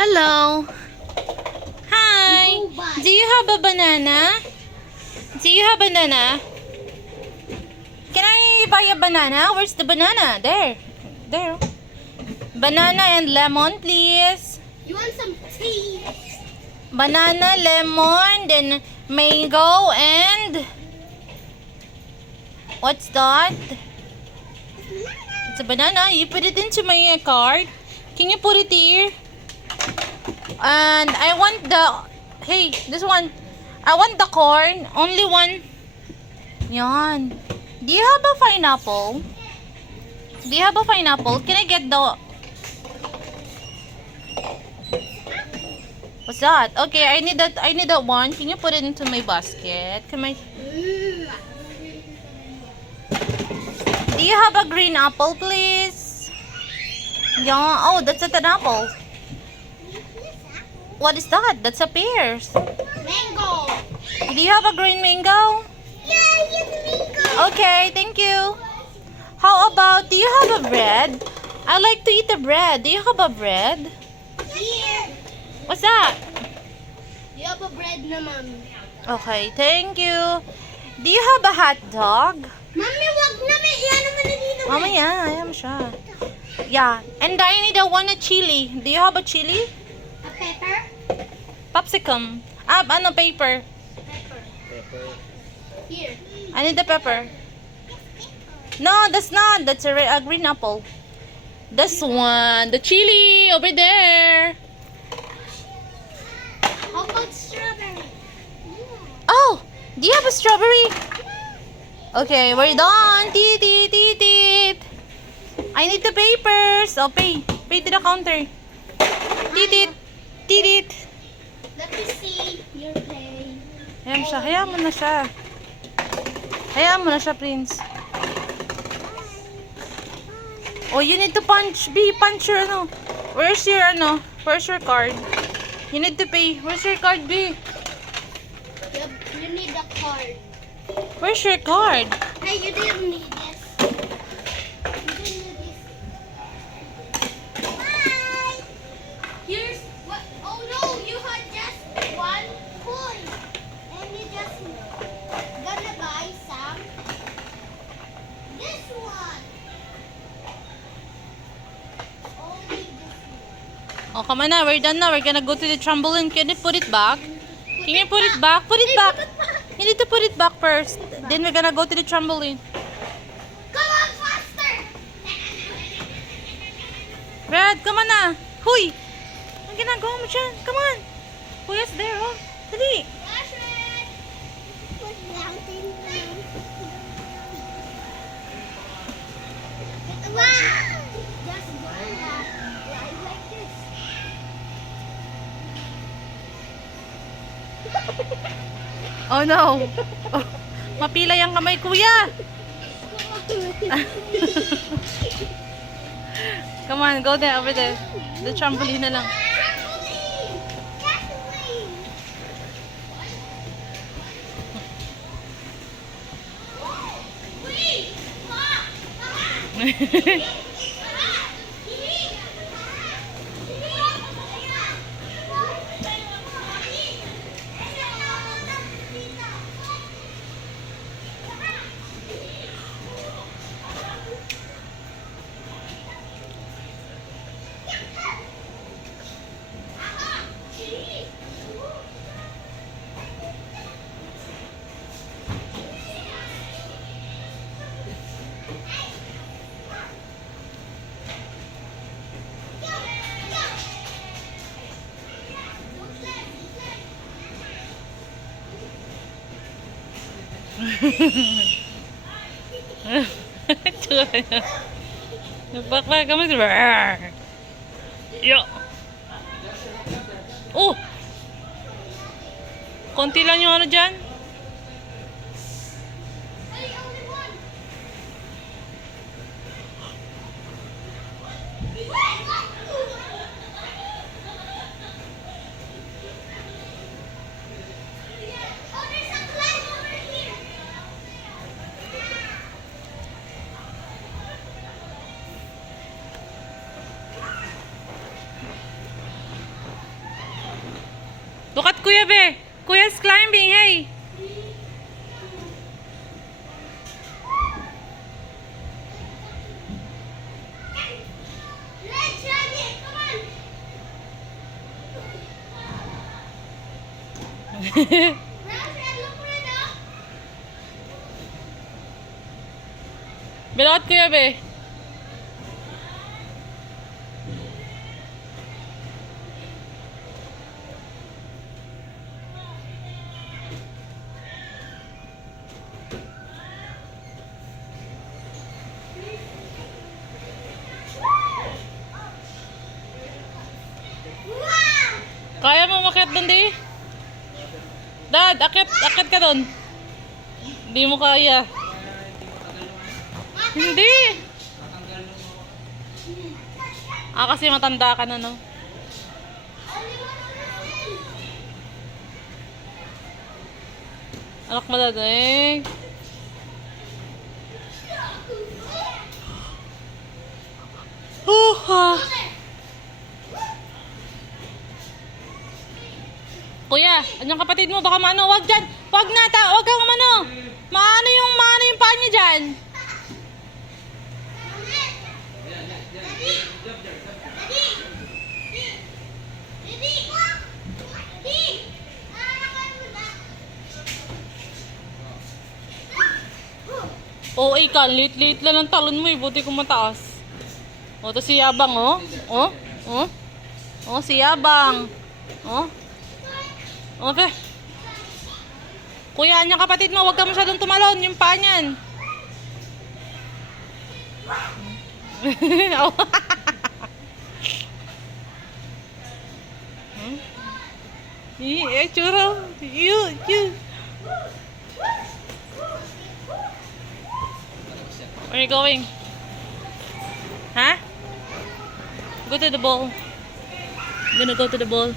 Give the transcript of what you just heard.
Hello. Hi. Do you have a banana? Do you have a banana? Can I buy a banana? Where's the banana? There. There. Banana and lemon, please. You want some tea? Banana, lemon, then mango, and... What's that? It's a banana. You put it into my cart. Can you put it here? And I want the... Hey, this one. I want the corn. Only one. Yan. Do you have a pineapple? Do you have a pineapple? Can I get the... What's that? Okay, I need that one. Can you put it into my basket? Can I... Do you have a green apple, please? Yeah. Oh, that's not an apple. What is that? That's a pear. Mango. Do you have a green mango? Yeah, yes, mango. Okay, thank you. How about, do you have a bread? I like to eat the bread. Do you have a bread? Here. What's that? You have a bread na, Mommy. Okay, thank you. Do you have a hot dog? Mommy, wag na. Yan naman na dito. Mamaya, ayan siya. Yeah, and I need a one chili. Do you have a chili? A pepper? Popsicum. Ano, paper. Pepper. Here. I need the pepper. No, that's not. That's a green apple. This one. The chili over there. How about strawberry? Oh, do you have a strawberry? Okay, we're done. Teet, teet, teet, teet. I need the papers. Oh, pay. Pay to the counter. Teet, teet. Teet, teet. Let me see your pay. Ayan siya. Hayaan mo na siya. Hayaan mo na siya, Prince. Oh, you need to punch. B, punch your ano. Where's your ano? Where's your card? You need to pay. Where's your card, B? You need a card. Where's your card? Hey, you didn't need this. You didn't need this. Bye. Here's what? Oh no, you had just one coin, and you just gonna buy some. This one. Only this one. Oh, come on na. We're done na. We're gonna go to the trampoline. Can you put it back? Can you put it back? Put it back. You need to put it back first. Then we're gonna go to the trampoline. Come on, faster! Brad, come on na. Huy! Ang ginagawa mo dyan? Come on. Kuya's there, oh. Dali. Ashred! Put mountain down. Wow! Just gonna ride like this. Oh no. Oh, mapila yung kamay, kuya. Come on, go there, over there. The trampoline na lang. Trampoline! Trampoline! Wait! Nagbakbak kami. Yo. Oh! Konti lang yung ano dyan. Oh, there's a cloud over here. Look at Kuya Be. Kuya's climbing, hey. Let's run it. Come on. Rafa, look for it up. Look at Kuya Be. Wow. Kaya mo umakyat doon, di? Dad, akit ka doon. Hindi mo kaya. Hindi. Kasi matanda ka na, no? Anak mo, Dad, eh. Kuya, anyang kapatid mo, baka maano, wag dyan. Wag na, wag kang maano. Maano yung paa niya dyan. Oo, ikaw, liit-liit lang ang talon mo eh. Buti kung mataas. O, to si Yabang, oh. Oh, oh. Oh, si Yabang. Oh. Okay. Kuya, anyang kapatid mo, huwag ka masyadong tumalon. Yung paa niyan. Oh. Churro. You. Where are you going? Huh? Go to the ball. I'm gonna go to the ball.